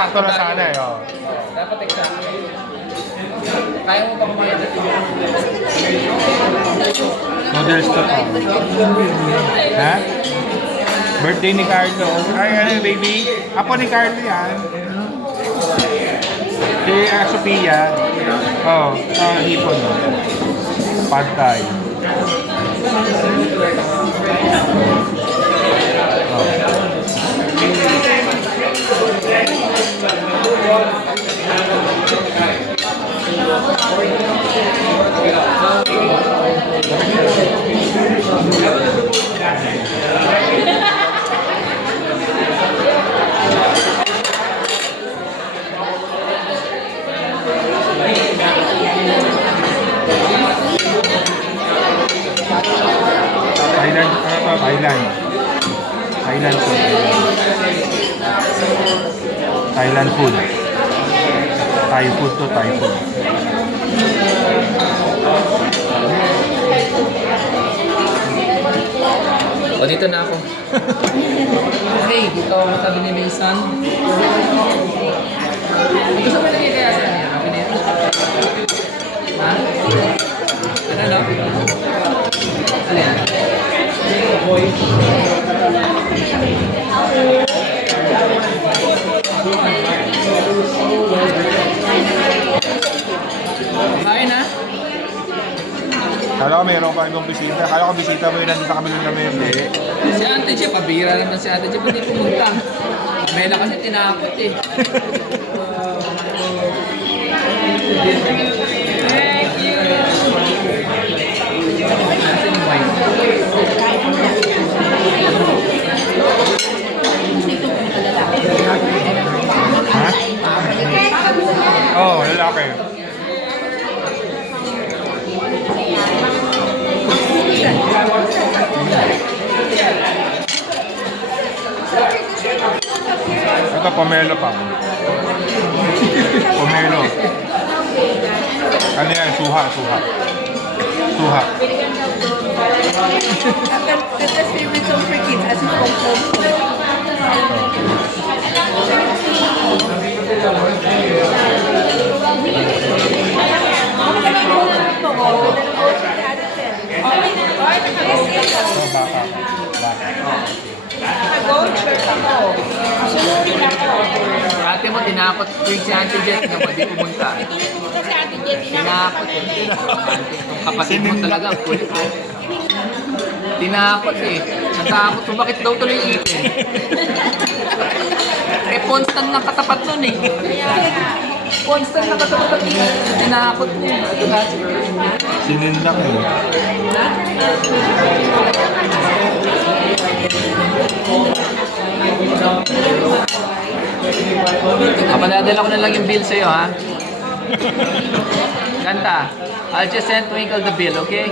Sakto na sana eh. Oh. Dapat eksakto. Kaya mo ba kumain dito? Noodles to. Ha? Birthday ni Carlo. Ay, ano baby? Apo ni Carlo yan. Si Sophia. Oh, hipon. Pad Thai. Thailand, ano to? Thailand. Thailand food. Thailand food. Thai food to Thai food. O, dito na ako. Okay, dito ako matabi ni Mason. Gusto mo lagi kaya sa niya? Okay na yun? Ha? Ano, no? Ano yan? Kain na? Kala ko mayroon pa ibang bisita. Kala ko bisita mo yun, nandito kami ng kami. Si Ate Jeff, pabira naman si Ate Jeff, hindi pumunta. Mela kasi tinakot eh. Thank you! Asan yung wine? Ha? Oo, lalaki. Ito, pomelo pa. Pomelo. Ano yan? Suha, suha. Suha. That's the favorite song for kids as it's called home. Ito, baka. Ate mo, tinakot ko yung si Ate Jeff na hindi pumunta. Tinakot eh. Yung kapatid mo talaga, kulit eh. Tinakot eh. Natakot mo, bakit daw tuloy itin? Eh, constant na katapat nun eh. Constant na katapat nun. Tinakot mo. Sinindak eh. Papadadala ko na lang yung bill sa'yo, ha? Ganda. I'll just send Twinkle the bill, okay?